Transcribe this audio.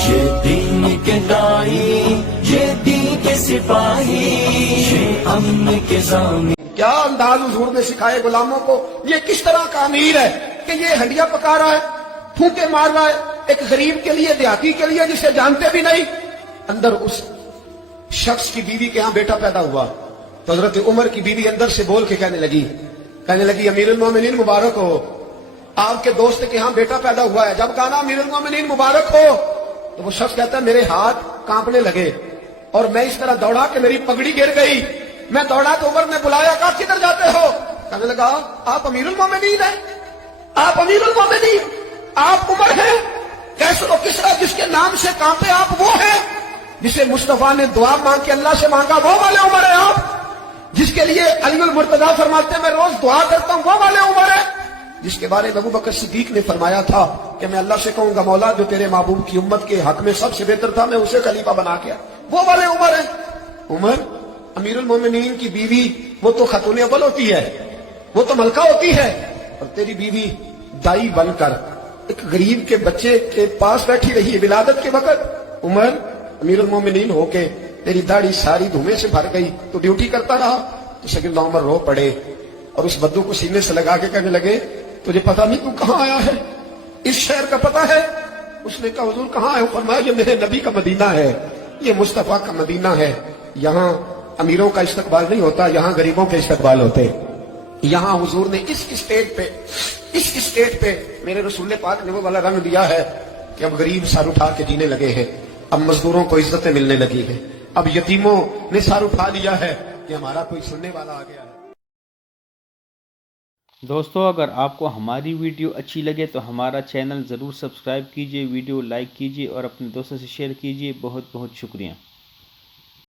یہ دین کے دائی، یہ دین کے سپاہی، یہ امن کے ضامن۔ کیا انداز حضور نے سکھائے غلاموں کو، یہ کس طرح کا امیر ہے کہ یہ ہنڈیا پکا رہا ہے، پھونکے مار رہا ہے ایک غریب کے لیے، دیہاتی کے لیے جسے جانتے بھی نہیں۔ اندر اس شخص کی بیوی کے ہاں بیٹا پیدا ہوا تو حضرت عمر کی بیوی اندر سے بول کے کہنے لگی امیر المومنین مبارک ہو، آپ کے دوست کے ہاں بیٹا پیدا ہوا ہے۔ جب کہا امیر المومنین مبارک ہو تو وہ شخص کہتا ہے میرے ہاتھ کانپنے لگے اور میں اس طرح دوڑا کہ میری پگڑی گر گئی۔ میں دوڑا تو عمر نے بلایا، کہا کدھر جاتے ہو؟ کہنے لگا آپ امیر المومنین ہیں، آپ امیر المومنین، آپ عمر ہیں، کیسے و کس طرح جس کے نام سے کانپے آپ وہ ہیں، جسے مصطفیٰ نے دعا مانگ کے اللہ سے مانگا وہ والے عمر ہیں آپ، جس کے لیے علی المرتضیٰ فرماتے ہیں میں روز دعا کرتا ہوں وہ والے عمر ہیں، جس کے بارے میں ابو بکر صدیق نے فرمایا تھا کہ میں اللہ سے کہوں گا مولا جو تیرے محبوب کی امت کے حق میں سب سے بہتر تھا میں اسے خلیفہ بنا کے وہ والے عمر ہیں۔ عمر امیر المومنین کی بیوی وہ تو خاتون اول ہوتی ہے، وہ تو ملکہ ہوتی ہے، اور تیری بیوی دائی بن کر ایک غریب کے بچے کے پاس بیٹھی رہی ہے ولادت کے وقت۔ عمر امیر المومنین ہو کے تیری داڑھی ساری دھوئیں سے بھر گئی تو ڈیوٹی کرتا رہا۔ تو سیدنا عمر رو پڑے اور اس بدو کو سینے سے لگا کے کہنے لگے تجھے پتا نہیں تو کہاں آیا ہے، اس شہر کا پتا ہے؟ اس نے کہا حضور کہاں ہے؟ فرمایا یہ میرے نبی کا مدینہ ہے، یہ مصطفیٰ کا مدینہ ہے، یہاں امیروں کا استقبال نہیں ہوتا، یہاں غریبوں کے استقبال ہوتے۔ یہاں حضور نے اس اسٹیٹ پہ میرے رسول پاک نے وہ والا رنگ دیا ہے کہ اب غریب سر اٹھا کے جینے لگے ہیں، اب مزدوروں کو عزتیں ملنے لگی ہیں، اب یتیموں نے سر اٹھا لیا ہے کہ ہمارا کوئی سننے والا آ گیا ہے۔ دوستو اگر آپ کو ہماری ویڈیو اچھی لگے تو ہمارا چینل ضرور سبسکرائب کیجئے، ویڈیو لائک کیجئے اور اپنے دوستوں سے شیئر کیجئے۔ بہت بہت شکریہ۔